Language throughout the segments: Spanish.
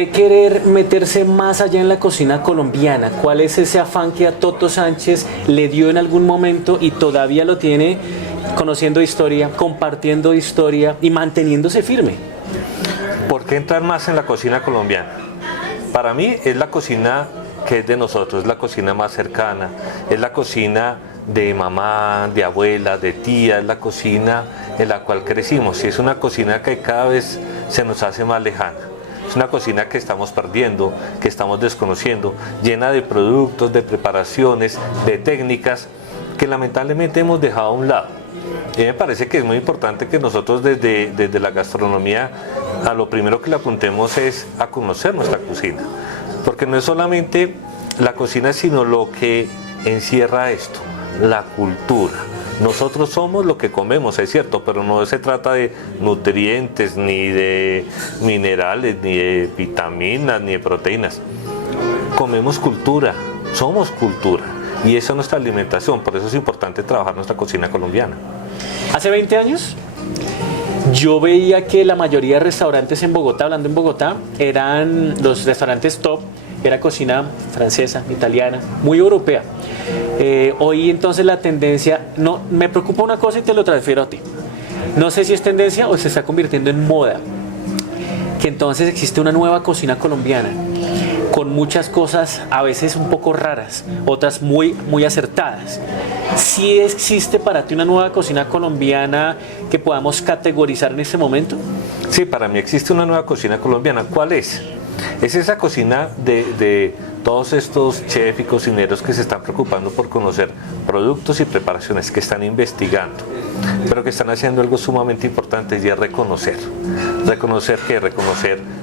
qué querer meterse más allá en la cocina colombiana? ¿Cuál es ese afán que a Toto Sánchez le dio en algún momento y todavía lo tiene, conociendo historia, compartiendo historia y manteniéndose firme? ¿Por qué entrar más en la cocina colombiana? Para mí es la cocina que es de nosotros, es la cocina más cercana, es la cocina de mamá, de abuela, de tía, es la cocina en la cual crecimos y es una cocina que cada vez se nos hace más lejana. Es una cocina que estamos perdiendo, que estamos desconociendo, llena de productos, de preparaciones, de técnicas que lamentablemente hemos dejado a un lado. Y me parece que es muy importante que nosotros desde la gastronomía a lo primero que le apuntemos es a conocer nuestra cocina, porque no es solamente la cocina sino lo que encierra esto, la cultura. Nosotros somos lo que comemos, es cierto, pero no se trata de nutrientes, ni de minerales, ni de vitaminas, ni de proteínas. Comemos cultura, somos cultura, y eso es nuestra alimentación, por eso es importante trabajar nuestra cocina colombiana. Hace 20 años yo veía que la mayoría de restaurantes en Bogotá, hablando en Bogotá, eran los restaurantes top, era cocina francesa, italiana, muy europea. Hoy entonces la tendencia, no, me preocupa una cosa y te lo transfiero a ti. No sé si es tendencia o se está convirtiendo en moda, que entonces existe una nueva cocina colombiana, con muchas cosas a veces un poco raras, otras muy acertadas. ¿Sí existe para ti una nueva cocina colombiana que podamos categorizar en este momento? Sí, para mí existe una nueva cocina colombiana. ¿Cuál es? Es esa cocina de todos estos chefs y cocineros que se están preocupando por conocer productos y preparaciones, que están investigando, pero que están haciendo algo sumamente importante y es reconocer. Reconocer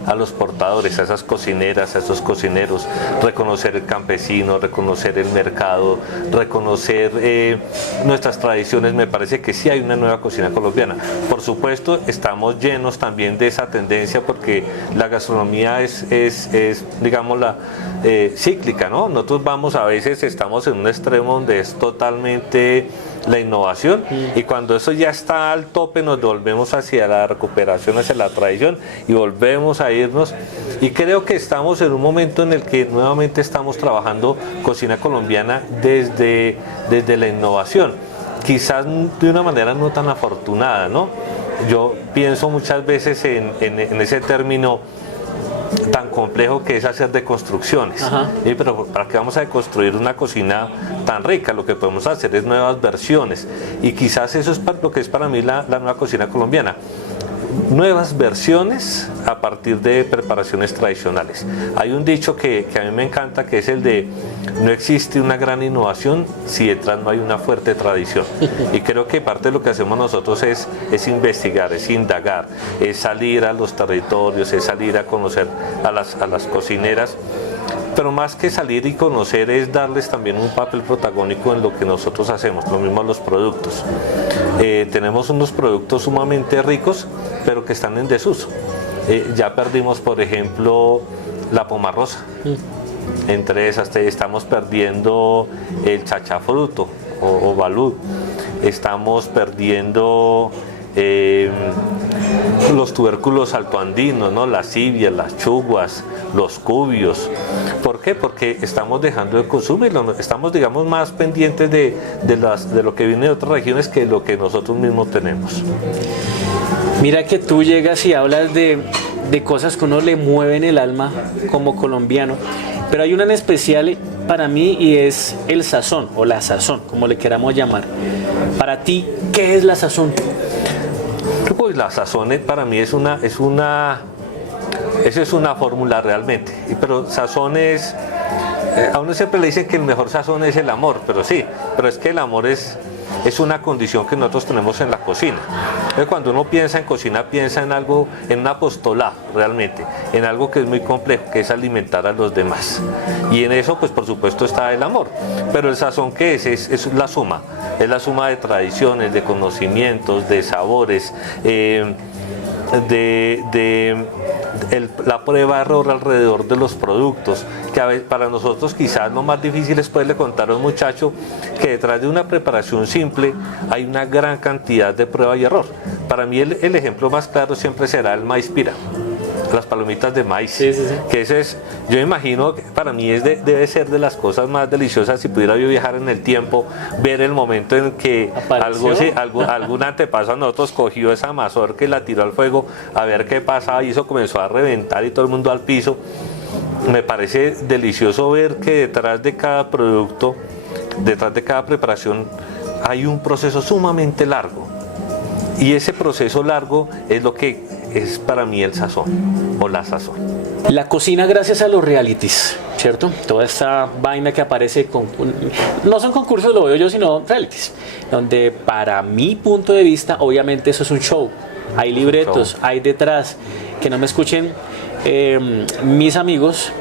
a los portadores, a esas cocineras, a esos cocineros, reconocer el campesino, reconocer el mercado, reconocer nuestras tradiciones. Me parece que sí hay una nueva cocina colombiana. Por supuesto, estamos llenos también de esa tendencia porque la gastronomía es digamos, cíclica, ¿no? Nosotros a veces estamos en un extremo donde es totalmente la innovación y cuando eso ya está al tope nos volvemos hacia la recuperación, hacia la tradición y volvemos a irnos, y creo que estamos en un momento en el que nuevamente estamos trabajando cocina colombiana desde la innovación, quizás de una manera no tan afortunada, ¿no? Yo pienso muchas veces en ese término tan complejo que es hacer deconstrucciones. Pero ¿para qué vamos a deconstruir una cocina tan rica? Lo que podemos hacer es nuevas versiones y quizás eso es lo que es para mí la nueva cocina colombiana. Nuevas versiones a partir de preparaciones tradicionales. Hay un dicho que a mí me encanta, que es el de no existe una gran innovación si detrás no hay una fuerte tradición. Y creo que parte de lo que hacemos nosotros es investigar, es indagar, es salir a los territorios, es salir a conocer a las cocineras. Pero más que salir y conocer es darles también un papel protagónico en lo que nosotros hacemos, lo mismo a los productos. Tenemos unos productos sumamente ricos, pero que están en desuso. Ya perdimos, por ejemplo, la pomarrosa. Entre esas estamos perdiendo el chachafruto o balud. Estamos perdiendo los tubérculos altoandinos, ¿no? Las civias, las chuguas, los cubios. ¿Por qué? Porque estamos dejando de consumirlo, estamos, digamos, más pendientes de lo que viene de otras regiones que lo que nosotros mismos tenemos. Mira que tú llegas y hablas de cosas que uno le mueven el alma como colombiano, pero hay una en especial para mí y es el sazón o la sazón, como le queramos llamar. Para ti, ¿qué es la sazón? Pues la sazón para mí es una fórmula realmente, pero sazón es, a uno siempre le dicen que el mejor sazón es el amor, pero sí, pero es que el amor es una condición que nosotros tenemos en la cocina. Entonces, cuando uno piensa en cocina, piensa en algo, en un apostolado realmente, en algo que es muy complejo, que es alimentar a los demás. Y en eso, pues por supuesto está el amor. Pero el sazón, ¿qué es? Es la suma de tradiciones, de conocimientos, de sabores, la prueba-error alrededor de los productos, que a veces para nosotros quizás lo más difícil es poderle contar a un muchacho que detrás de una preparación simple hay una gran cantidad de prueba y error. Para mí el ejemplo más claro siempre será el maíz pira. las palomitas de maíz. Sí, sí, sí. Que eso es, yo imagino que para mí debe ser de las cosas más deliciosas si pudiera yo viajar en el tiempo, ver el momento en que algún antepaso a nosotros cogió esa mazorca y la tiró al fuego a ver qué pasaba y eso comenzó a reventar y todo el mundo al piso. Me parece delicioso ver que detrás de cada producto, detrás de cada preparación, hay un proceso sumamente largo. Y ese proceso largo es lo que es para mí el sazón o la sazón. La cocina gracias a los realities, ¿cierto? Toda esta vaina que aparece no son concursos, lo veo yo, sino realities, donde para mi punto de vista, obviamente eso es un show. Hay libretos, hay detrás, que no me escuchen mis amigos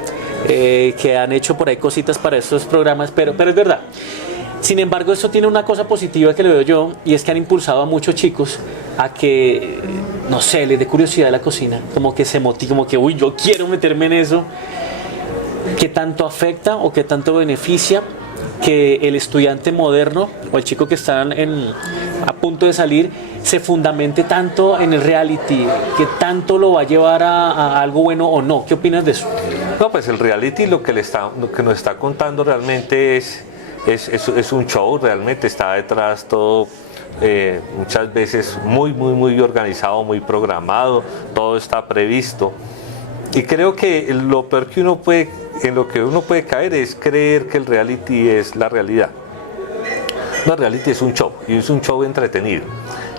que han hecho por ahí cositas para estos programas, pero es verdad. Sin embargo, esto tiene una cosa positiva que le veo yo, y es que han impulsado a muchos chicos a que, no sé, les dé curiosidad de la cocina, como que se motive, como que, uy, yo quiero meterme en eso. ¿Qué tanto afecta o qué tanto beneficia que el estudiante moderno o el chico que está a punto de salir se fundamente tanto en el reality? ¿Qué tanto lo va a llevar a algo bueno o no? ¿Qué opinas de eso? No, pues el reality lo que nos está contando realmente es un show, realmente está detrás todo, muchas veces muy organizado, muy programado, todo está previsto. Y creo que lo peor que en lo que uno puede caer es creer que el reality es la realidad. No, el reality es un show, y es un show entretenido,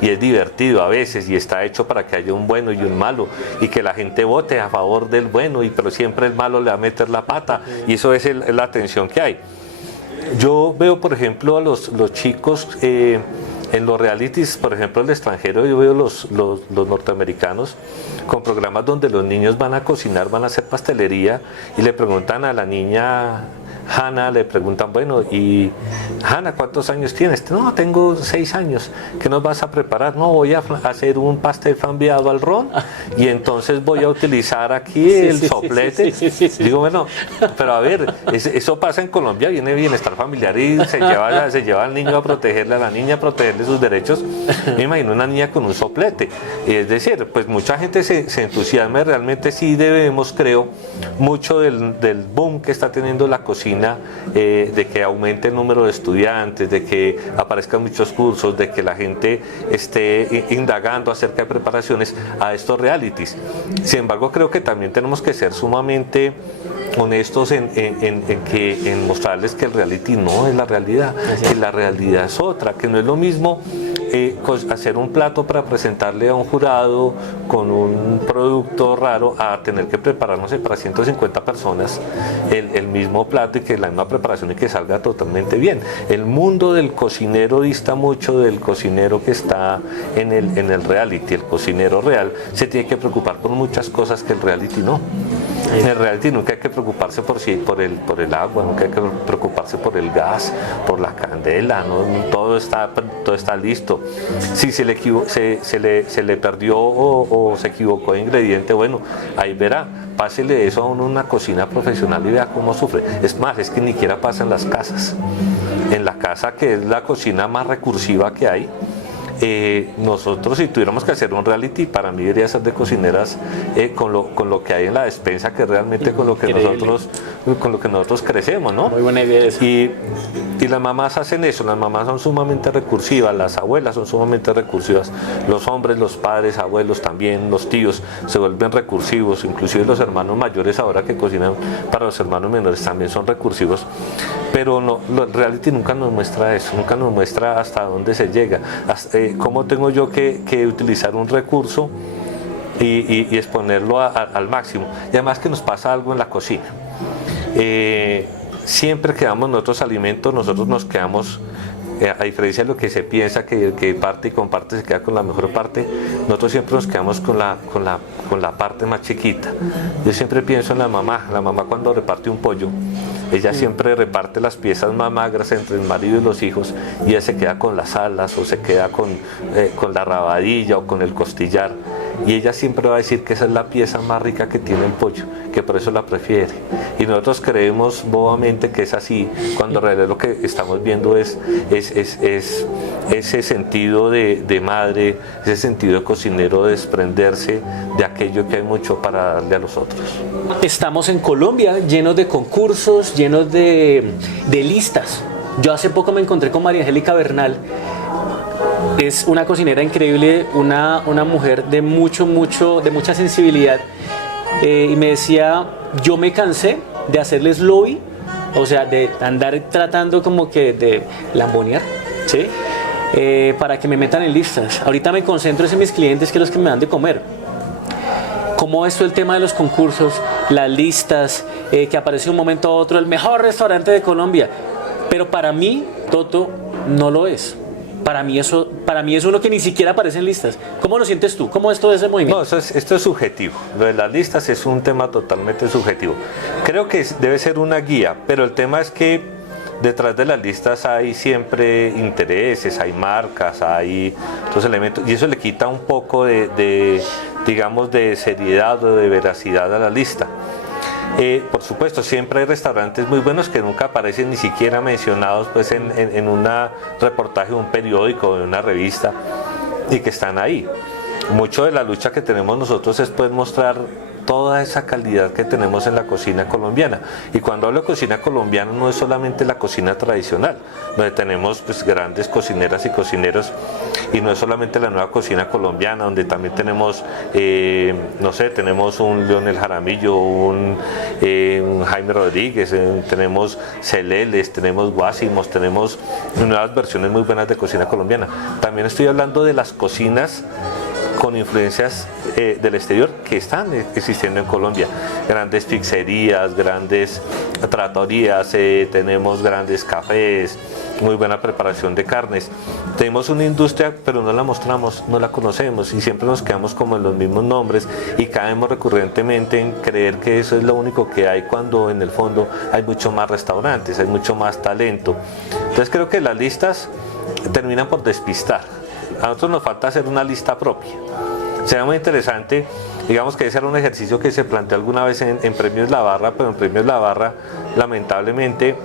y es divertido a veces, y está hecho para que haya un bueno y un malo, y que la gente vote a favor del bueno, pero siempre el malo le va a meter la pata, y eso es la tensión que hay. Yo veo, por ejemplo, a los chicos en los realities, por ejemplo, el extranjero, yo veo los norteamericanos con programas donde los niños van a cocinar, van a hacer pastelería y le preguntan a la niña Hannah, le preguntan, bueno, y Hannah, ¿cuántos años tienes? No, tengo 6 años. ¿Qué nos vas a preparar? No, voy a hacer un pastel flambeado al ron y entonces voy a utilizar aquí el soplete. Digo, bueno, pero a ver, eso pasa en Colombia, viene bienestar familiar y se lleva al niño a protegerle, a la niña a protegerle sus derechos. Me imagino una niña con un soplete. Y es decir, pues mucha gente se entusiasma y realmente sí debemos, creo, mucho del boom que está teniendo la cocina, de que aumente el número de estudiantes, de que aparezcan muchos cursos, de que la gente esté indagando acerca de preparaciones a estos realities. Sin embargo, creo que también tenemos que ser sumamente honestos en mostrarles que el reality no es la realidad, que la realidad es otra, que no es lo mismo hacer un plato para presentarle a un jurado con un producto raro a tener que preparar, no sé, para 150 personas el mismo plato y que la misma preparación y que salga totalmente bien. El mundo del cocinero dista mucho del cocinero que está en el reality. El cocinero real se tiene que preocupar por muchas cosas que el reality no. En el reality nunca hay que preocuparse por el agua, nunca hay que preocuparse por el gas, por la candela, ¿no? Todo está listo. Si se le perdió o se equivocó de ingrediente, bueno, ahí verá. Pásele eso a una cocina profesional y vea cómo sufre. Es más, es que ni siquiera pasa en las casas. En la casa, que es la cocina más recursiva que hay, nosotros, si tuviéramos que hacer un reality, para mí debería ser de cocineras con lo que hay en la despensa, que realmente con lo que nosotros crecemos, ¿no? Muy buena idea eso. Y las mamás hacen eso, las mamás son sumamente recursivas, las abuelas son sumamente recursivas, los hombres, los padres, abuelos también, los tíos se vuelven recursivos, inclusive los hermanos mayores ahora que cocinan para los hermanos menores también son recursivos, pero no, el reality nunca nos muestra eso, nunca nos muestra hasta dónde se llega, cómo tengo yo que utilizar un recurso y exponerlo al máximo. Y además que nos pasa algo en la cocina. Siempre que damos nuestros alimentos, nosotros nos quedamos, a diferencia de lo que se piensa, que el que parte y comparte se queda con la mejor parte, nosotros siempre nos quedamos con la parte más chiquita. Yo siempre pienso en la mamá cuando reparte un pollo, ella siempre reparte las piezas más magras entre el marido y los hijos, y ella se queda con las alas o se queda con la rabadilla o con el costillar. y ella siempre va a decir que esa es la pieza más rica que tiene el pollo, que por eso la prefiere. Y nosotros creemos bobamente que es así, cuando en realidad lo que estamos viendo es ese sentido de madre, ese sentido de cocinero, de desprenderse de aquello que hay mucho para darle a los otros. Estamos en Colombia llenos de concursos, llenos de listas. Yo hace poco me encontré con María Angélica Bernal. Es una cocinera increíble, una mujer de mucha sensibilidad. Y me decía, yo me cansé de hacerles lobby, o sea, de andar tratando como que de lambonear, ¿sí? Para que me metan en listas. Ahorita me concentro en mis clientes, que son los que me dan de comer. ¿Cómo ves tú el tema de los concursos, las listas, que aparece un momento a otro el mejor restaurante de Colombia? Pero para mí, Toto, no lo es. Para mí es uno que ni siquiera aparece en listas. ¿Cómo lo sientes tú? ¿Cómo es todo ese movimiento? No, esto es subjetivo. Lo de las listas es un tema totalmente subjetivo. Creo que debe ser una guía, pero el tema es que detrás de las listas hay siempre intereses, hay marcas, hay otros elementos, y eso le quita un poco digamos, de seriedad o de veracidad a la lista. Por supuesto, siempre hay restaurantes muy buenos que nunca aparecen ni siquiera mencionados pues, en un reportaje de un periódico o de una revista, y que están ahí. Mucho de la lucha que tenemos nosotros es poder mostrar toda esa calidad que tenemos en la cocina colombiana. Y cuando hablo de cocina colombiana no es solamente la cocina tradicional, donde tenemos pues grandes cocineras y cocineros, y no es solamente la nueva cocina colombiana, donde también tenemos, no sé, tenemos un Leonel Jaramillo, un Jaime Rodríguez, tenemos Celeles, tenemos Guásimos, tenemos nuevas versiones muy buenas de cocina colombiana. También estoy hablando de las cocinas con influencias del exterior que están existiendo en Colombia. Grandes pizzerías, grandes tratorías, tenemos grandes cafés, muy buena preparación de carnes. Tenemos una industria, pero no la mostramos, no la conocemos, y siempre nos quedamos como en los mismos nombres y caemos recurrentemente en creer que eso es lo único que hay, cuando en el fondo hay mucho más restaurantes, hay mucho más talento. Entonces creo que las listas terminan por despistar. A nosotros nos falta hacer una lista propia. Sería muy interesante, digamos que ese era un ejercicio que se planteó alguna vez en Premios La Barra, pero en Premios La Barra, lamentablemente,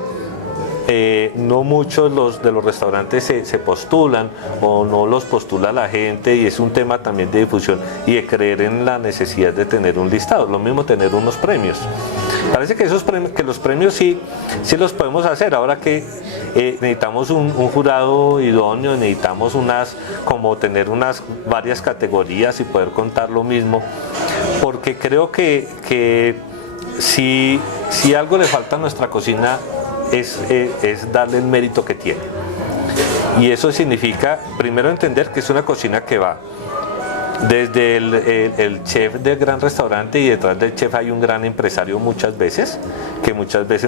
no muchos de los restaurantes se postulan, o no los postula la gente, y es un tema también de difusión y de creer en la necesidad de tener un listado. Lo mismo tener unos premios. Parece que los premios sí los podemos hacer. Ahora que necesitamos un jurado idóneo, necesitamos como tener varias categorías y poder contar lo mismo, porque creo que si algo le falta a nuestra cocina es darle el mérito que tiene. Y eso significa primero entender que es una cocina que va desde el chef del gran restaurante, y detrás del chef hay un gran empresario muchas veces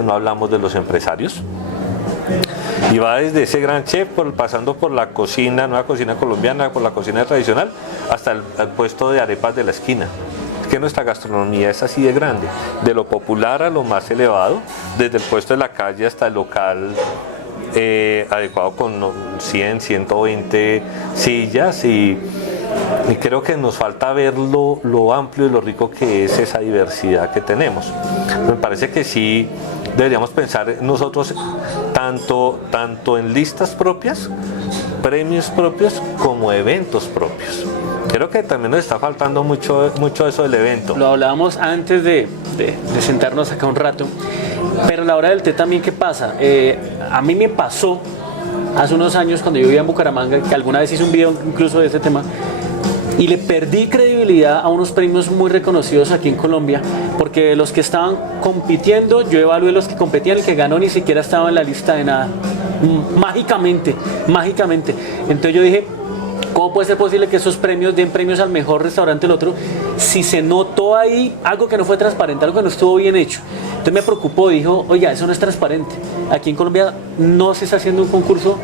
no hablamos de los empresarios, y va desde ese gran chef pasando por la nueva cocina colombiana, por la cocina tradicional, hasta el puesto de arepas de la esquina. Es que nuestra gastronomía es así de grande, de lo popular a lo más elevado, desde el puesto de la calle hasta el local adecuado con 100, 120 sillas, y creo que nos falta ver lo amplio y lo rico que es esa diversidad que tenemos. Me parece que sí deberíamos pensar nosotros tanto en listas propias, premios propios, como eventos propios. Creo que también nos está faltando mucho eso del evento. Lo hablábamos antes de sentarnos acá un rato, pero a la hora del té también, ¿qué pasa? A mí me pasó hace unos años, cuando yo vivía en Bucaramanga, que alguna vez hice un video incluso de ese tema, y le perdí credibilidad a unos premios muy reconocidos aquí en Colombia, porque los que estaban compitiendo, yo evalué los que competían, el que ganó ni siquiera estaba en la lista de nada, mágicamente. Entonces yo dije, ¿cómo puede ser posible que esos premios den premios al mejor restaurante, el otro, si se notó ahí algo que no fue transparente, algo que no estuvo bien hecho? Entonces me preocupó, dijo, oiga, eso no es transparente. Aquí en Colombia no se está haciendo un concurso,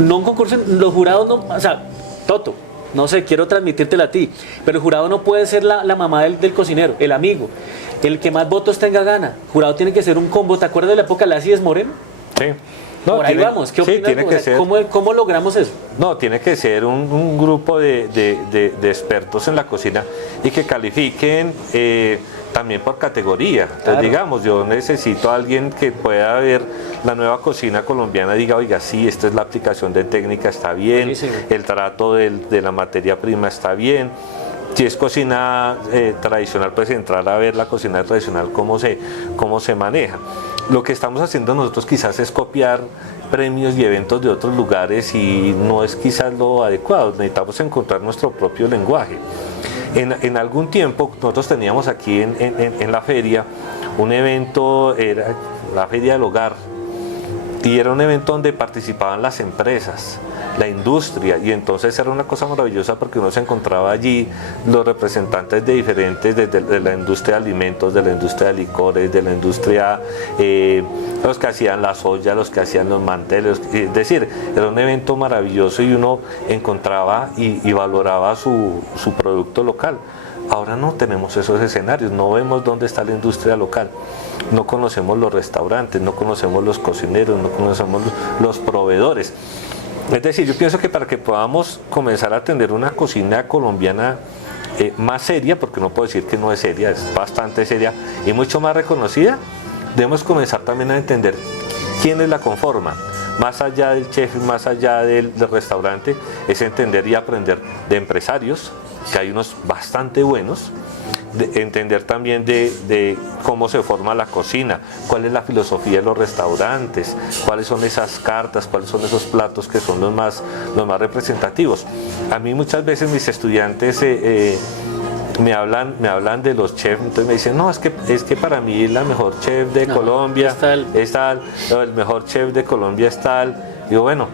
los jurados no, o sea, Toto, no sé, quiero transmitírtela a ti, pero el jurado no puede ser la mamá del cocinero, el amigo, el que más votos tenga gana. El jurado tiene que ser un combo. ¿Te acuerdas de la época de Lacies Moreno? Sí. No, por ahí tiene- vamos. ¿Qué sí, opinas? tiene tú? que O sea, ser. ¿cómo logramos eso? No, tiene que ser un grupo de expertos en la cocina y que califiquen también por categoría. Entonces, Claro. digamos, yo necesito a alguien que pueda ver la nueva cocina colombiana, diga, oiga, sí, esta es la aplicación de técnica, está bien, Buenísimo. el trato de la materia prima está bien. Si es cocina tradicional, pues entrar a ver la cocina tradicional, cómo se maneja. Lo que estamos haciendo nosotros quizás es copiar premios y eventos de otros lugares y no es quizás lo adecuado. Necesitamos encontrar nuestro propio lenguaje. En algún tiempo nosotros teníamos aquí en la feria un evento, era la Feria del Hogar, y era un evento donde participaban las empresas, la industria, y entonces era una cosa maravillosa porque uno se encontraba allí los representantes de diferentes, de la industria de alimentos, de la industria de licores, de la industria, los que hacían las ollas, los que hacían los manteles, es decir, era un evento maravilloso y uno encontraba y valoraba su producto local. Ahora no tenemos esos escenarios, no vemos dónde está la industria local, no conocemos los restaurantes, no conocemos los cocineros, no conocemos los proveedores. Es decir, yo pienso que para que podamos comenzar a tener una cocina colombiana más seria, porque no puedo decir que no es seria, es bastante seria y mucho más reconocida, debemos comenzar también a entender quiénes la conforman. Más allá del chef, más allá del restaurante, es entender y aprender de empresarios, que hay unos bastante buenos, de entender también de cómo se forma la cocina, cuál es la filosofía de los restaurantes, cuáles son esas cartas, cuáles son esos platos que son los más representativos. A mí muchas veces mis estudiantes me hablan de los chefs, entonces me dicen, no, es que para mí la mejor chef de Colombia es tal, o el mejor chef de Colombia es tal. Digo, bueno,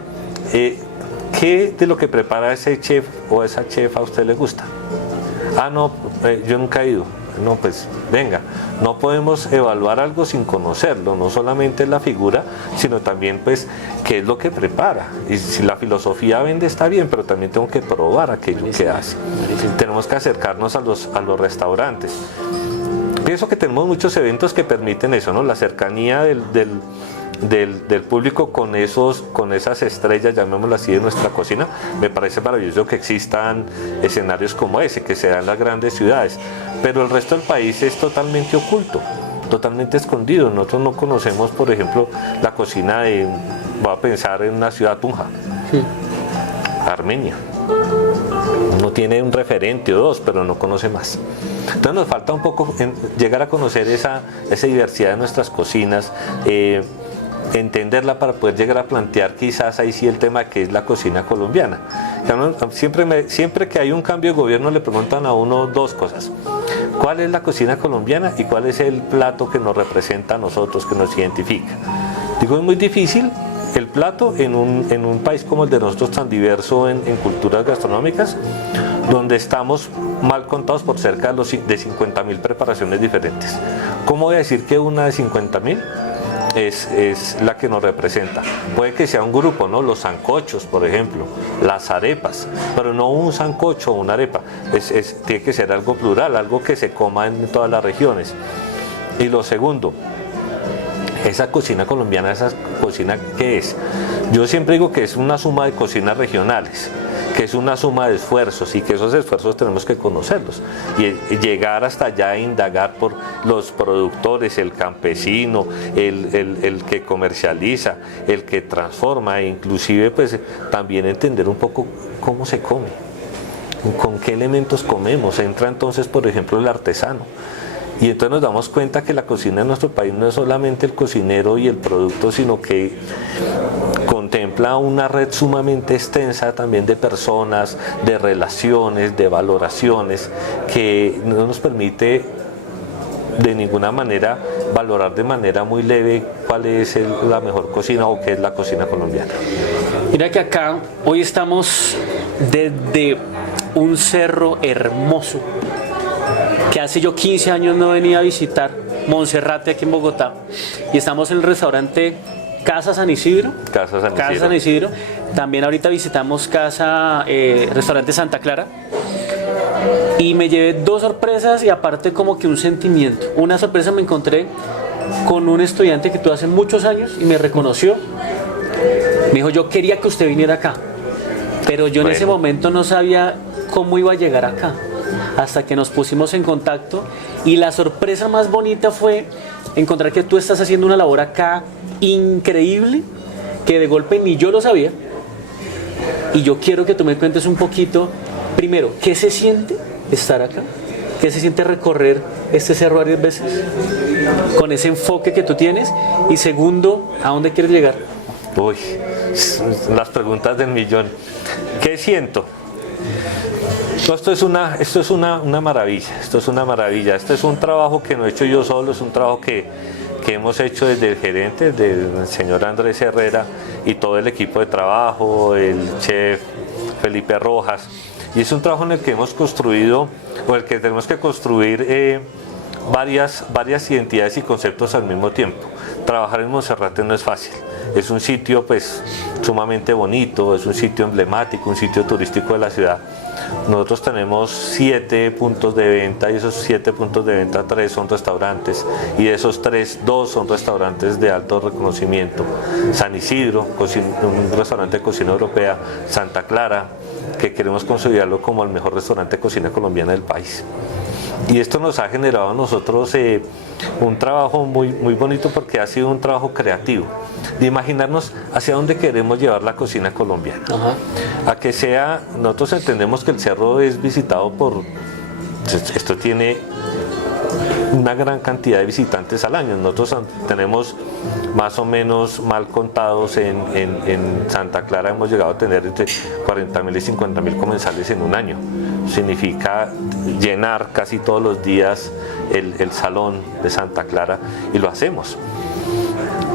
¿qué de lo que prepara ese chef o esa chef a usted le gusta? Ah, no, yo nunca he ido. No, pues venga, no podemos evaluar algo sin conocerlo, no solamente la figura, sino también pues qué es lo que prepara. Y si la filosofía vende está bien, pero también tengo que probar aquello que hace. Tenemos que acercarnos a los restaurantes. Pienso que tenemos muchos eventos que permiten eso, ¿no? La cercanía del público con esas estrellas, llamémoslo así, de nuestra cocina. Me parece maravilloso que existan escenarios como ese, que se dan en las grandes ciudades, pero el resto del país es totalmente oculto, totalmente escondido. Nosotros no conocemos, por ejemplo, la cocina voy a pensar en una ciudad Tunja, Armenia. Uno tiene un referente o dos, pero no conoce más. Entonces nos falta un poco llegar a conocer esa diversidad de nuestras cocinas, entenderla para poder llegar a plantear quizás ahí sí el tema que es la cocina colombiana. Siempre que hay un cambio de gobierno le preguntan a uno dos cosas: ¿cuál es la cocina colombiana y cuál es el plato que nos representa a nosotros, que nos identifica? Digo, es muy difícil el plato en un país como el de nosotros, tan diverso en culturas gastronómicas, donde estamos mal contados por cerca de 50.000 preparaciones diferentes. ¿Cómo voy a decir que una de 50.000 es la que nos representa? Puede que sea un grupo, ¿no? Los sancochos, por ejemplo, las arepas, pero no un sancocho o una arepa. Tiene que ser algo plural, algo que se coma en todas las regiones. Y lo segundo, esa cocina colombiana, esa cocina, ¿qué es? Yo siempre digo que es una suma de cocinas regionales, que es una suma de esfuerzos y que esos esfuerzos tenemos que conocerlos y llegar hasta allá a indagar por los productores, el campesino, el que comercializa, el que transforma, e inclusive pues también entender un poco cómo se come, con qué elementos comemos. Entra entonces, por ejemplo, el artesano. Y entonces nos damos cuenta que la cocina en nuestro país no es solamente el cocinero y el producto, sino que contempla una red sumamente extensa también de personas, de relaciones, de valoraciones, que no nos permite de ninguna manera valorar de manera muy leve cuál es la mejor cocina o qué es la cocina colombiana. Mira que acá hoy estamos desde un cerro hermoso que hace yo 15 años no venía a visitar, Monserrate, aquí en Bogotá, y estamos en el restaurante Casa San Isidro. Casa San Isidro. Casa San Isidro. También ahorita visitamos restaurante Santa Clara. Y me llevé dos sorpresas y aparte como que un sentimiento. Una sorpresa, me encontré con un estudiante que tuve hace muchos años y me reconoció Me dijo, yo quería que usted viniera acá, pero yo en ese momento no sabía cómo iba a llegar acá, hasta que nos pusimos en contacto, y la sorpresa más bonita fue encontrar que tú estás haciendo una labor acá increíble, que de golpe ni yo lo sabía, y yo quiero que tú me cuentes un poquito, primero, ¿qué se siente estar acá? ¿Qué se siente recorrer este cerro varias veces? Con ese enfoque que tú tienes. Y segundo, ¿a dónde quieres llegar? Uy, las preguntas del millón. ¿Qué siento? Esto es una maravilla, esto es una maravilla. Este es un trabajo que no he hecho yo solo, es un trabajo que hemos hecho desde el gerente, del señor Andrés Herrera y todo el equipo de trabajo, el chef Felipe Rojas. Y es un trabajo en el que hemos construido, o el que tenemos que construir varias identidades y conceptos al mismo tiempo. Trabajar en Monserrate no es fácil. Es un sitio pues sumamente bonito, es un sitio emblemático, un sitio turístico de la ciudad. Nosotros tenemos 7 puntos de venta, y esos 7 puntos de venta, 3 son restaurantes, y de esos 3, 2 son restaurantes de alto reconocimiento. San Isidro, un restaurante de cocina europea; Santa Clara, que queremos consolidarlo como el mejor restaurante de cocina colombiana del país. Y esto nos ha generado a nosotros un trabajo muy bonito, porque ha sido un trabajo creativo, de imaginarnos hacia dónde queremos llevar la cocina colombiana. A que sea, nosotros entendemos que el cerro es visitado esto tiene una gran cantidad de visitantes al año. Nosotros tenemos más o menos, mal contados, en Santa Clara hemos llegado a tener entre 40.000 y 50.000 comensales en un año. Significa llenar casi todos los días el salón de Santa Clara, y lo hacemos.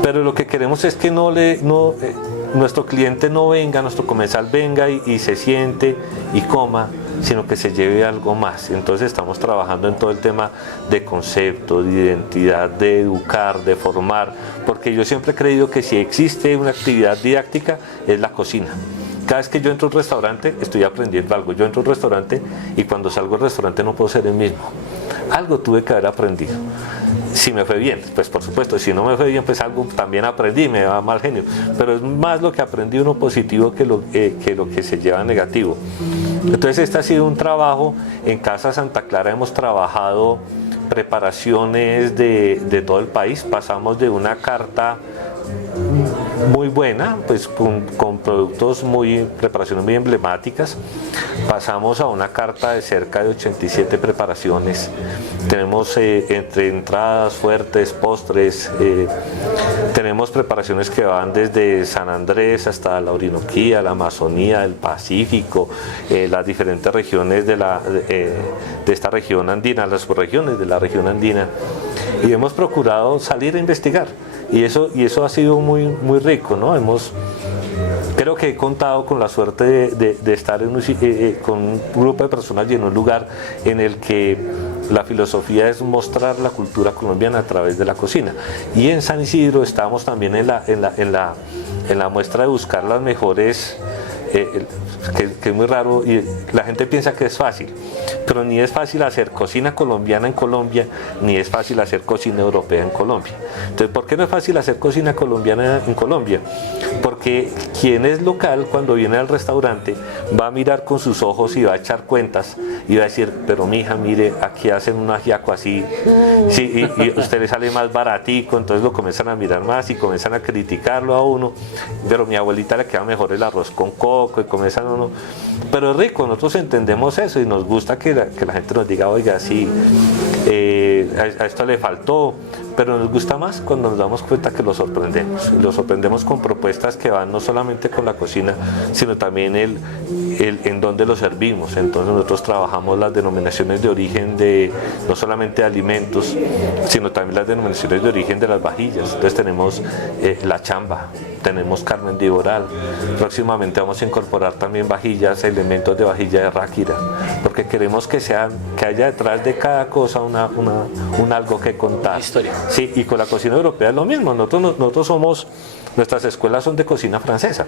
Pero lo que queremos es que nuestro cliente no venga, nuestro comensal venga y se siente y coma, sino que se lleve algo más. Entonces estamos trabajando en todo el tema de concepto, de identidad, de educar, de formar, porque yo siempre he creído que si existe una actividad didáctica es la cocina. Cada vez que yo entro a un restaurante estoy aprendiendo algo. Yo entro a un restaurante y cuando salgo del restaurante no puedo ser el mismo. Algo tuve que haber aprendido. Si me fue bien, pues por supuesto; si no me fue bien, pues algo también aprendí, me va mal genio. Pero es más lo que aprendí uno positivo que lo que se lleva negativo. Entonces este ha sido un trabajo. En Casa Santa Clara hemos trabajado preparaciones de todo el país. Pasamos de una carta muy buena, pues con productos preparaciones muy emblemáticas, pasamos a una carta de cerca de 87 preparaciones. Tenemos entre entradas, fuertes, postres, tenemos preparaciones que van desde San Andrés hasta la Orinoquía, la Amazonía, el Pacífico, las diferentes regiones de esta región andina, las subregiones de la región andina, y hemos procurado salir a investigar. Y eso ha sido muy rico, ¿no? Creo que he contado con la suerte de estar con un grupo de personas y en un lugar en el que la filosofía es mostrar la cultura colombiana a través de la cocina. Y en San Isidro estábamos también en la muestra de buscar las mejores, que es muy raro, y la gente piensa que es fácil, pero ni es fácil hacer cocina colombiana en Colombia, ni es fácil hacer cocina europea en Colombia. Entonces, ¿por qué no es fácil hacer cocina colombiana en Colombia? Porque quien es local, cuando viene al restaurante, va a mirar con sus ojos y va a echar cuentas y va a decir: pero mija, mire, aquí hacen un ajiaco así, sí, y a usted le sale más baratico. Entonces lo comienzan a mirar más y comienzan a criticarlo a uno. Pero a mi abuelita le queda mejor el arroz con coco, y comienzan uno. Pero es rico, nosotros entendemos eso y nos gusta que la gente nos diga: oiga, sí, a esto le faltó. Pero nos gusta más cuando nos damos cuenta que lo sorprendemos. Y lo sorprendemos con propuestas que van no solamente con la cocina, sino también en dónde lo servimos. Entonces nosotros trabajamos las denominaciones de origen no solamente de alimentos, sino también las denominaciones de origen de las vajillas. Entonces tenemos la chamba, tenemos Carmen de Iboral. Próximamente vamos a incorporar también vajillas, elementos de vajilla de Ráquira, porque queremos que haya detrás de cada cosa un algo que contar. Historia. Sí, y con la cocina europea es lo mismo. Nuestras escuelas son de cocina francesa.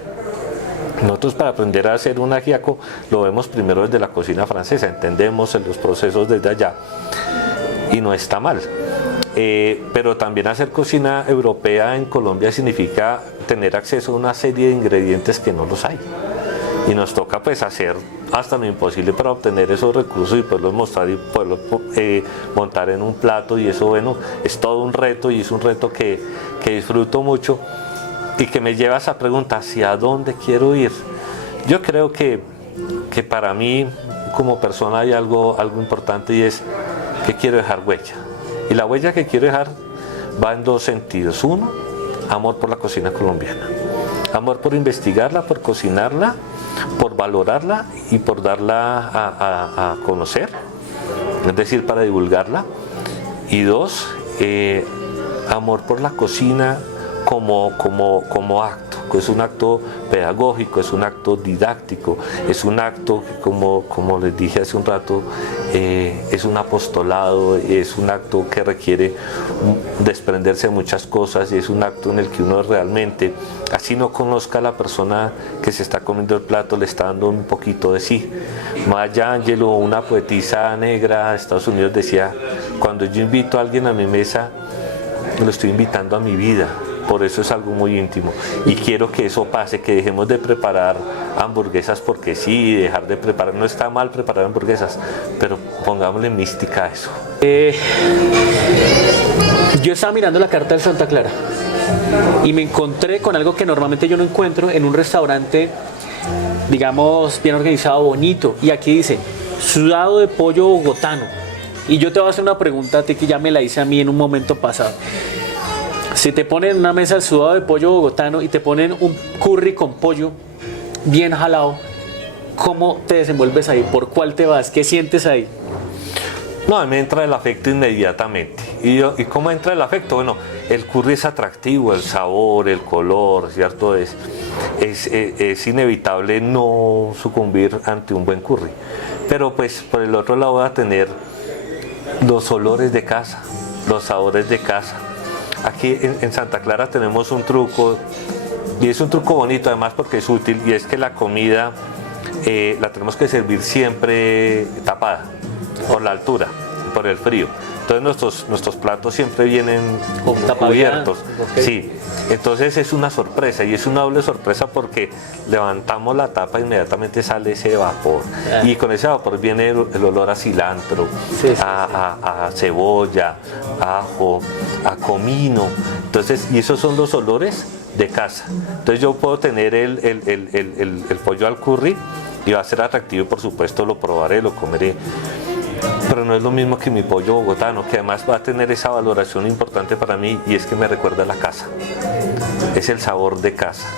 Nosotros, para aprender a hacer un ajiaco, lo vemos primero desde la cocina francesa, entendemos los procesos desde allá y no está mal. pero también hacer cocina europea en Colombia significa tener acceso a una serie de ingredientes que no los hay. Y nos toca pues hacer hasta lo imposible para obtener esos recursos y poderlos mostrar y poderlos montar en un plato, y eso, bueno, es todo un reto, y es un reto que disfruto mucho y que me lleva a esa pregunta: ¿hacia dónde quiero ir? Yo creo que para mí como persona hay algo importante, y es que quiero dejar huella. Y la huella que quiero dejar va en dos sentidos. Uno, amor por la cocina colombiana. Amor por investigarla, por cocinarla, por valorarla y por darla a conocer, es decir, para divulgarla. Y dos, amor por la cocina como acto. Es un acto pedagógico, es un acto didáctico, es un acto que, como les dije hace un rato, es un apostolado, es un acto que requiere desprenderse de muchas cosas, y es un acto en el que uno realmente, así no conozca a la persona que se está comiendo el plato, le está dando un poquito de sí. Maya Angelou, una poetisa negra de Estados Unidos, decía: cuando yo invito a alguien a mi mesa, lo estoy invitando a mi vida. Por eso es algo muy íntimo, y quiero que eso pase, que dejemos de preparar hamburguesas porque sí, dejar de preparar. No está mal preparar hamburguesas, pero pongámosle mística a eso. Yo estaba mirando la carta del Santa Clara y me encontré con algo que normalmente yo no encuentro en un restaurante, digamos, bien organizado, bonito. Y aquí dice: sudado de pollo bogotano. Y yo te voy a hacer una pregunta a ti, que ya me la hice a mí en un momento pasado. Si te ponen en una mesa el sudado de pollo bogotano y te ponen un curry con pollo bien jalado, ¿cómo te desenvuelves ahí? ¿Por cuál te vas? ¿Qué sientes ahí? No, a mí me entra el afecto inmediatamente. ¿Y cómo entra el afecto? Bueno, el curry es atractivo, el sabor, el color, ¿cierto? Es inevitable no sucumbir ante un buen curry. Pero pues por el otro lado va a tener los olores de casa, los sabores de casa. Aquí en Santa Clara tenemos un truco, y es un truco bonito además porque es útil, y es que la comida la tenemos que servir siempre tapada, por la altura, por el frío. Entonces nuestros platos siempre vienen cubiertos. Okay. Sí, entonces es una sorpresa, y es una doble sorpresa porque levantamos la tapa e inmediatamente sale ese vapor. Y con ese vapor viene el olor a cilantro, a cebolla, a ajo, a comino. Entonces, y esos son los olores de casa. Entonces yo puedo tener el pollo al curry, y va a ser atractivo, y por supuesto lo probaré, lo comeré. Pero no es lo mismo que mi pollo bogotano, que además va a tener esa valoración importante para mí, y es que me recuerda a la casa. Es el sabor de casa.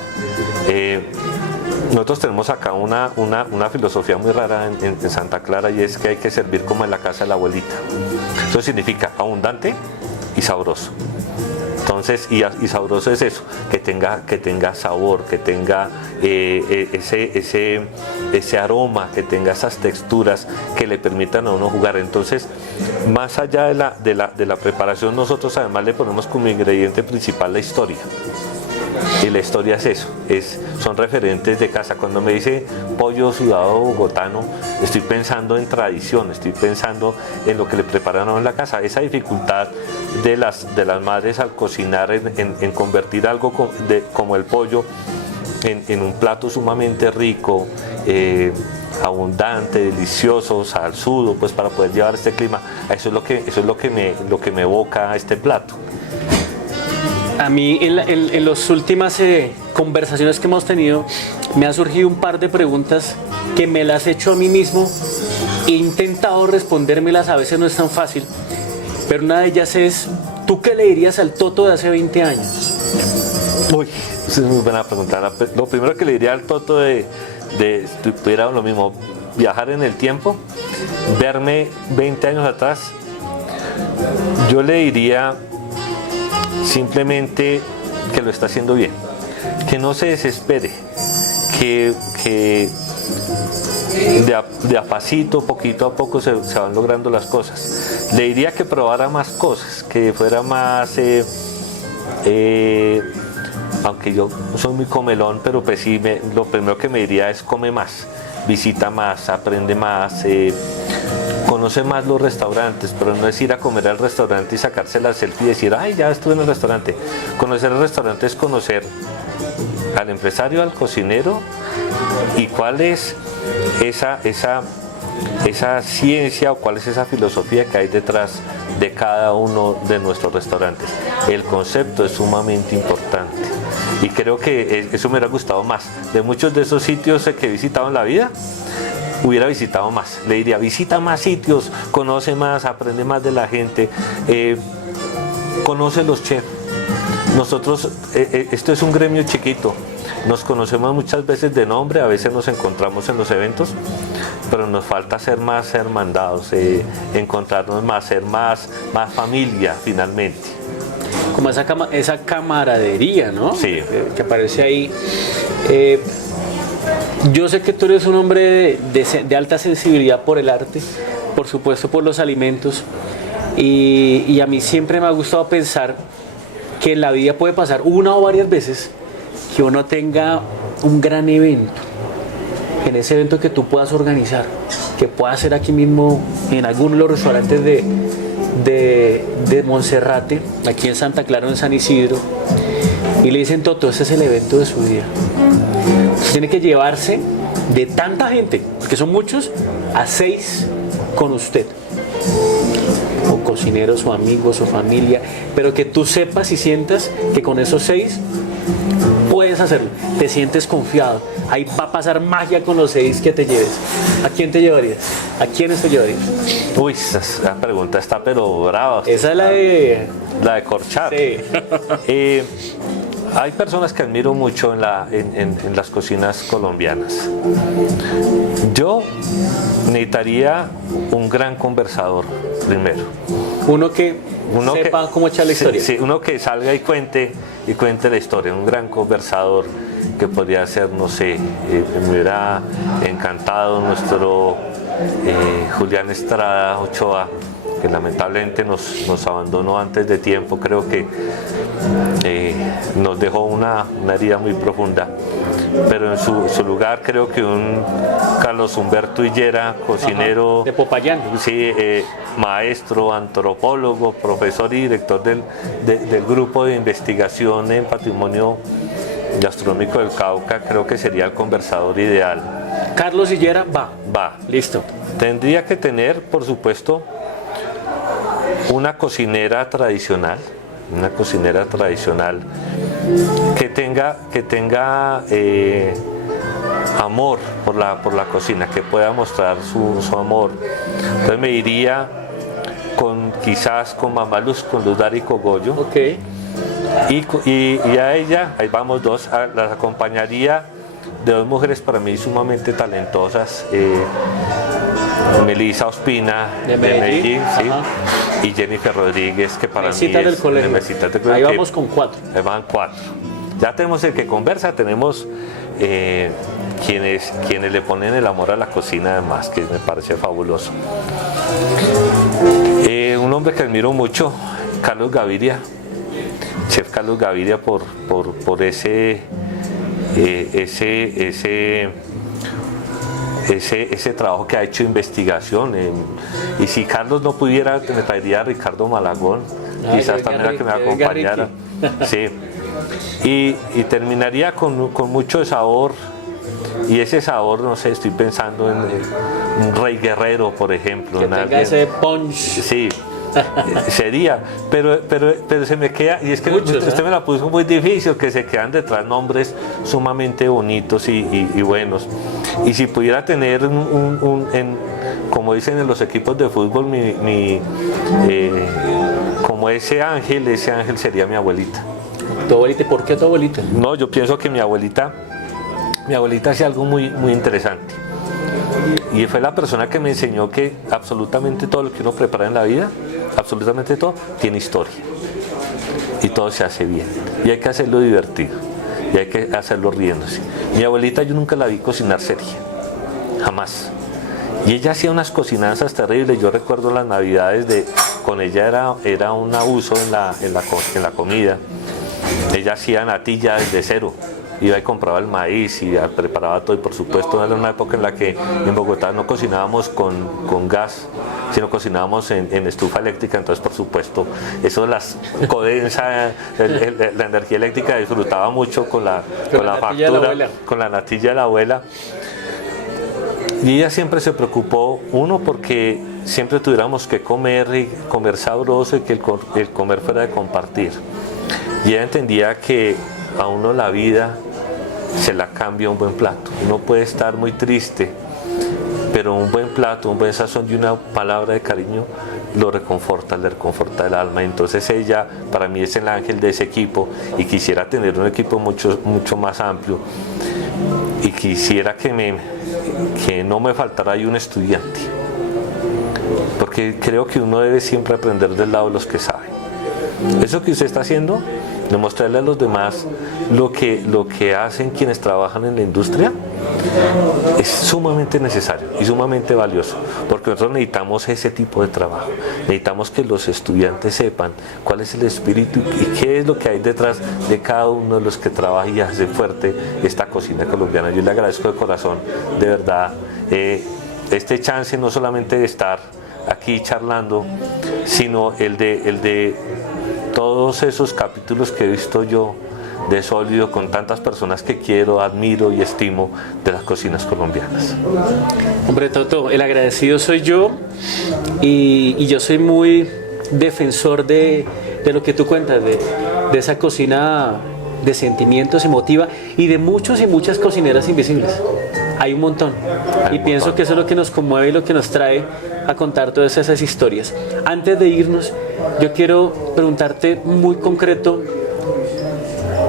Nosotros tenemos acá una filosofía muy rara en Santa Clara, y es que hay que servir como en la casa de la abuelita. Eso significa abundante y sabroso. Entonces, y sabroso es eso, que tenga sabor, que tenga ese aroma, que tenga esas texturas que le permitan a uno jugar. Entonces, más allá de la preparación, nosotros además le ponemos como ingrediente principal la historia. Y la historia es eso, son referentes de casa. Cuando me dice pollo sudado bogotano, estoy pensando en tradición, estoy pensando en lo que le preparan en la casa. Esa dificultad de las madres al cocinar, en convertir algo como el pollo en un plato sumamente rico, abundante, delicioso, salsudo, pues para poder llevar este clima. Eso es lo que me evoca a este plato. A mí en las últimas conversaciones que hemos tenido me ha surgido un par de preguntas que me las he hecho a mí mismo. He intentado respondérmelas, a veces no es tan fácil, pero una de ellas es: ¿tú qué le dirías al Toto de hace 20 años? Uy, esa es muy buena pregunta. Lo primero que le diría al Toto si tuviera lo mismo, viajar en el tiempo, verme 20 años atrás, yo le diría simplemente que lo está haciendo bien, que no se desespere, que de a pasito, poquito a poco se van logrando las cosas. Le diría que probara más cosas, que fuera más, aunque yo soy muy comelón, pero pues sí, lo primero que me diría es: come más, visita más, aprende más, conoce más los restaurantes, pero no es ir a comer al restaurante y sacarse la selfie y decir, ay, ya estuve en el restaurante. Conocer el restaurante es conocer al empresario, al cocinero, y cuál es esa ciencia o cuál es esa filosofía que hay detrás de cada uno de nuestros restaurantes. El concepto es sumamente importante y creo que eso me hubiera gustado más. De muchos de esos sitios que he visitado en la vida, hubiera visitado más. Le diría, visita más sitios, conoce más, aprende más de la gente, conoce los chefs. Nosotros, esto es un gremio chiquito, nos conocemos muchas veces de nombre, a veces nos encontramos en los eventos, pero nos falta ser más hermandados, encontrarnos más, ser más familia finalmente. Como esa camaradería, ¿no? Sí. Que aparece ahí. Yo sé que tú eres un hombre de alta sensibilidad por el arte, por supuesto por los alimentos, y a mí siempre me ha gustado pensar que en la vida puede pasar una o varias veces que uno tenga un gran evento, en ese evento que tú puedas organizar, que puedas hacer aquí mismo en alguno de los restaurantes de Monserrate, aquí en Santa Clara o en San Isidro, y le dicen, Toto, ese es el evento de su vida. Entonces, tiene que llevarse de tanta gente, porque son muchos, a 6 con usted, o cocineros o amigos o familia, pero que tú sepas y sientas que con esos 6 puedes hacerlo, te sientes confiado, ahí va a pasar magia con los 6 que te lleves. ¿A quién te llevarías? ¿A quiénes te llevarías? Uy, esa pregunta está pero brava. Esa es la de... La de corchar. Sí. Hay personas que admiro mucho en las cocinas colombianas. Yo necesitaría un gran conversador primero. Uno que sepa cómo echar la historia. Sí, uno que salga y cuente la historia, un gran conversador que podría ser, no sé, me hubiera encantado nuestro Julián Estrada Ochoa, que lamentablemente nos abandonó antes de tiempo. Creo que nos dejó una herida muy profunda, pero en su lugar creo que un Carlos Humberto Hillera, cocinero, de Popayán, sí, maestro, antropólogo, profesor y director del grupo de investigación en patrimonio gastronómico del Cauca, creo que sería el conversador ideal. Carlos Hillera va. Listo. Tendría que tener, por supuesto, una cocinera tradicional que tenga amor por la cocina, que pueda mostrar su amor. Entonces me iría quizás con Mamá Luz, con Luz Dari Cogollo. Okay. Y a ella, ahí vamos 2, las acompañaría de 2 mujeres para mí sumamente talentosas, Melissa Ospina de Medellín, sí, y Jennifer Rodríguez, que para mí del colegio. Ahí vamos con 4. Ahí van 4. Ya tenemos el que conversa, tenemos quienes le ponen el amor a la cocina, además, que me parece fabuloso. Un hombre que admiro mucho, Carlos Gaviria, chef Carlos Gaviria, por ese trabajo que ha hecho de investigación. Y si Carlos no pudiera, me traería a Ricardo Malagón, quizás también a que me acompañara. Sí. Y terminaría con mucho sabor, y ese sabor, no sé, estoy pensando en un Rey Guerrero, por ejemplo. Que tenga ese punch. Sí. Sería, pero se me queda, y es que usted me la puso muy difícil, que se quedan detrás nombres sumamente bonitos y buenos. Y si pudiera tener como dicen en los equipos de fútbol, como ese ángel sería mi abuelita. ¿Tu abuelita? ¿Y por qué tu abuelita? No, yo pienso que mi abuelita hacía algo muy, muy interesante. Y fue la persona que me enseñó que absolutamente todo lo que uno prepara en la vida, absolutamente todo, tiene historia. Y todo se hace bien. Y hay que hacerlo divertido. Y hay que hacerlo riéndose. Mi abuelita yo nunca la vi cocinar seria. Jamás. Y ella hacía unas cocinanzas terribles. Yo recuerdo las navidades con ella era un abuso en la comida. Ella hacía natilla desde cero. iba y compraba el maíz y preparaba todo. Y por supuesto era una época en la que en Bogotá no cocinábamos con gas, sino cocinábamos en estufa eléctrica. Entonces por supuesto eso las codensa, la energía eléctrica disfrutaba mucho con la factura, con la natilla de la abuela. Y ella siempre se preocupó, uno, porque siempre tuviéramos que comer y comer sabroso y que el comer fuera de compartir. Y ella entendía que a uno la vida se la cambia un buen plato. Uno puede estar muy triste, pero un buen plato, un buen sazón y una palabra de cariño lo reconforta, le reconforta el alma. Entonces ella para mí es el ángel de ese equipo y quisiera tener un equipo mucho más amplio y quisiera que no me faltara ahí un estudiante, porque creo que uno debe siempre aprender del lado de los que saben. Eso que usted está haciendo, demostrarle a los demás lo que hacen quienes trabajan en la industria, es sumamente necesario y sumamente valioso, porque nosotros necesitamos ese tipo de trabajo. Necesitamos que los estudiantes sepan cuál es el espíritu y qué es lo que hay detrás de cada uno de los que trabaja y hace fuerte esta cocina colombiana. Yo le agradezco de corazón, de verdad, este chance no solamente de estar aquí charlando, sino el de todos esos capítulos que he visto yo de Sólido con tantas personas que quiero, admiro y estimo de las cocinas colombianas. Hombre, Toto, el agradecido soy yo y yo soy muy defensor de lo que tú cuentas, de esa cocina de sentimientos, emotiva y de muchos y muchas cocineras invisibles. Hay un montón. Y pienso que eso es lo que nos conmueve y lo que nos trae a contar todas esas historias. Antes de irnos, yo quiero preguntarte muy concreto,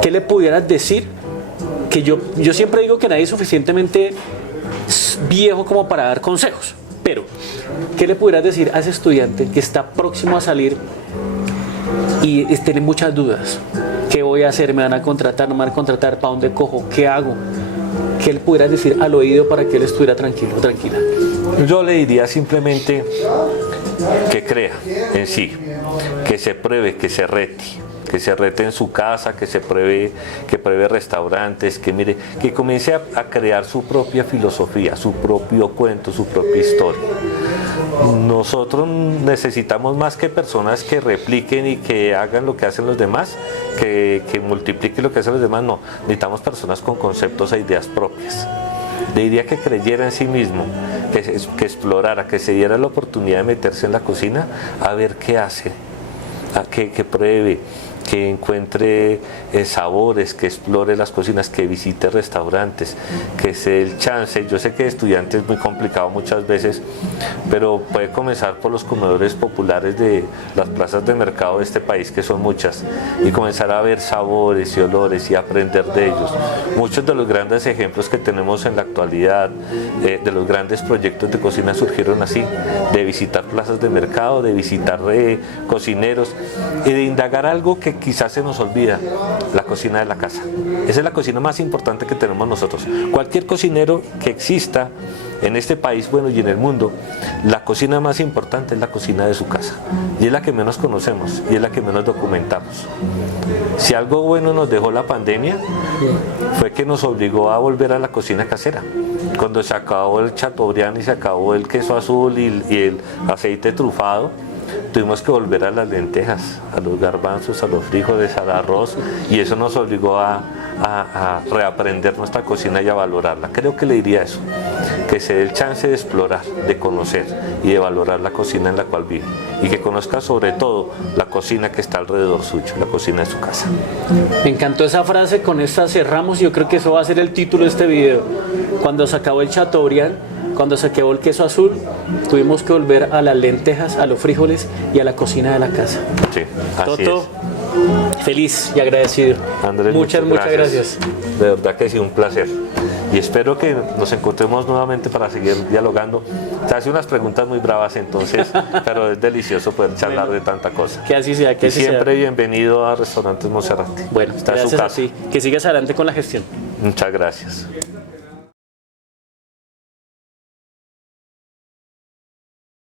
¿qué le pudieras decir? Que yo siempre digo que nadie es suficientemente viejo como para dar consejos, pero ¿qué le pudieras decir a ese estudiante que está próximo a salir y tiene muchas dudas? ¿Qué voy a hacer? ¿Me van a contratar? ¿No me van a contratar? ¿Para dónde cojo? ¿Qué hago? ¿Qué le pudieras decir al oído para que él estuviera tranquilo, tranquila? Yo le diría simplemente que crea en sí, que se pruebe, que se rete en su casa, que pruebe restaurantes, que mire, que comience a crear su propia filosofía, su propio cuento, su propia historia. Nosotros necesitamos más que personas que repliquen y que hagan lo que hacen los demás, que multipliquen lo que hacen los demás, no. Necesitamos personas con conceptos e ideas propias. Le diría que creyera en sí mismo, que explorara, que se diera la oportunidad de meterse en la cocina a ver qué hace, que pruebe, que encuentre sabores, que explore las cocinas, que visite restaurantes, que se dé el chance. Yo sé que de estudiante es muy complicado muchas veces, pero puede comenzar por los comedores populares de las plazas de mercado de este país, que son muchas, y comenzar a ver sabores y olores y aprender de ellos. Muchos de los grandes ejemplos que tenemos en la actualidad, de los grandes proyectos de cocina surgieron así, de visitar plazas de mercado, de visitar cocineros y de indagar algo que quizás se nos olvida: la cocina de la casa. Esa es la cocina más importante que tenemos nosotros. Cualquier cocinero que exista en este país, bueno, y en el mundo, la cocina más importante es la cocina de su casa, y es la que menos conocemos y es la que menos documentamos. Si algo bueno nos dejó la pandemia, fue que nos obligó a volver a la cocina casera. Cuando se acabó el chateaubriand y se acabó el queso azul y el aceite trufado, tuvimos que volver a las lentejas, a los garbanzos, a los frijoles, al arroz, y eso nos obligó a reaprender nuestra cocina y a valorarla. Creo que le diría eso, que se dé el chance de explorar, de conocer y de valorar la cocina en la cual vive, y que conozca sobre todo la cocina que está alrededor suyo, la cocina de su casa. Me encantó esa frase, con esta cerramos. Yo creo que eso va a ser el título de este video. Cuando se acabó el chateaubriand, cuando se acabó el queso azul, tuvimos que volver a las lentejas, a los frijoles y a la cocina de la casa. Sí, así Toto, es. Feliz y agradecido. Andrés, muchas gracias. De verdad que sí, un placer. Y espero que nos encontremos nuevamente para seguir dialogando. Se hace unas preguntas muy bravas entonces, pero es delicioso poder charlar de tanta cosa. Que así sea, que y así siempre sea. Bienvenido a Restaurantes Monserrate. Bueno, está en su gracias casa. a ti. Que sigas adelante con la gestión. Muchas gracias.